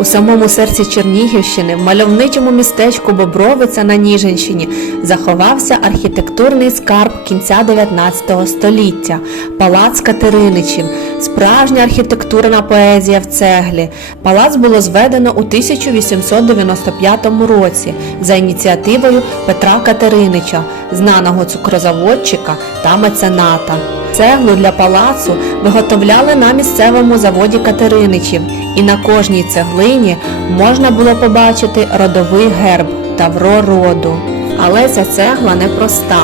У самому серці Чернігівщини, в мальовничому містечку Бобровиця на Ніжинщині, заховався архітектурний скарб кінця 19 століття палац Катериничів, справжня архітектурна поезія в цеглі. Палац було зведено у 1895 році за ініціативою Петра Катеринича, знаного цукрозаводчика та мецената. Цеглу для палацу виготовляли на місцевому заводі Катериничів, і на кожній цеглині можна було побачити родовий герб Тавро роду. Але ця цегла непроста.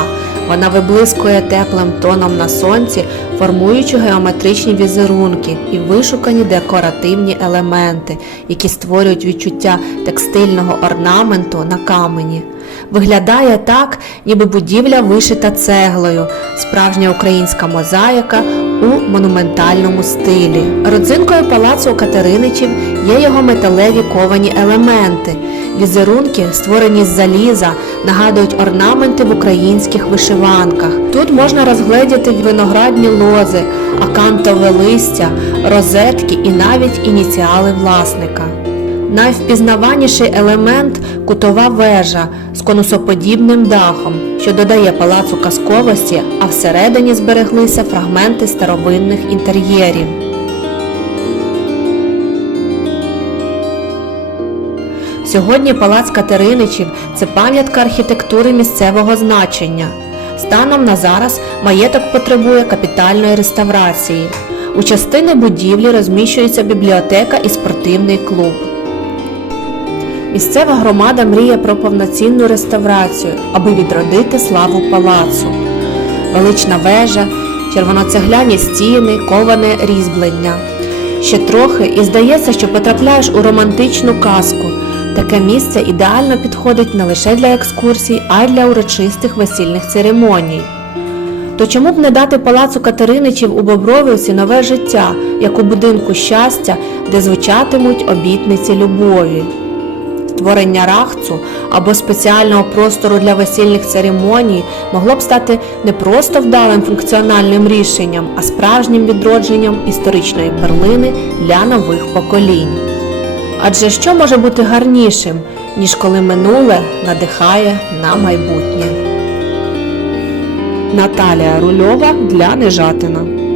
Вона виблискує теплим тоном на сонці, формуючи геометричні візерунки і вишукані декоративні елементи, які створюють відчуття текстильного орнаменту на камені. Виглядає так, ніби будівля вишита цеглою, справжня українська мозаїка у монументальному стилі. Родзинкою палацу Катериничів є його металеві ковані елементи. Візерунки, створені з заліза, нагадують орнаменти в українських вишиванках. Тут можна розгледіти виноградні лози, акантове листя, розетки і навіть ініціали власника. Найвпізнаваніший елемент кутова вежа з конусоподібним дахом, що додає палацу казковості, а всередині збереглися фрагменти старовинних інтер'єрів. Сьогодні палац Катериничів це пам'ятка архітектури місцевого значення. Станом на зараз маєток потребує капітальної реставрації. У частини будівлі розміщується бібліотека і спортивний клуб. Місцева громада мріє про повноцінну реставрацію, аби відродити славу палацу. Велична вежа, червоноцегляні стіни, коване різьблення. Ще трохи і здається, що потрапляєш у романтичну казку. Таке місце ідеально підходить не лише для екскурсій, а й для урочистих весільних церемоній. То чому б не дати палацу Катериничів у Бобровівці нове життя, як у будинку щастя, де звучатимуть обітниці любові? Створення рахцу або спеціального простору для весільних церемоній могло б стати не просто вдалим функціональним рішенням, а справжнім відродженням історичної перлини для нових поколінь. Адже що може бути гарнішим, ніж коли минуле надихає на майбутнє? Наталія Рульова для Нежатина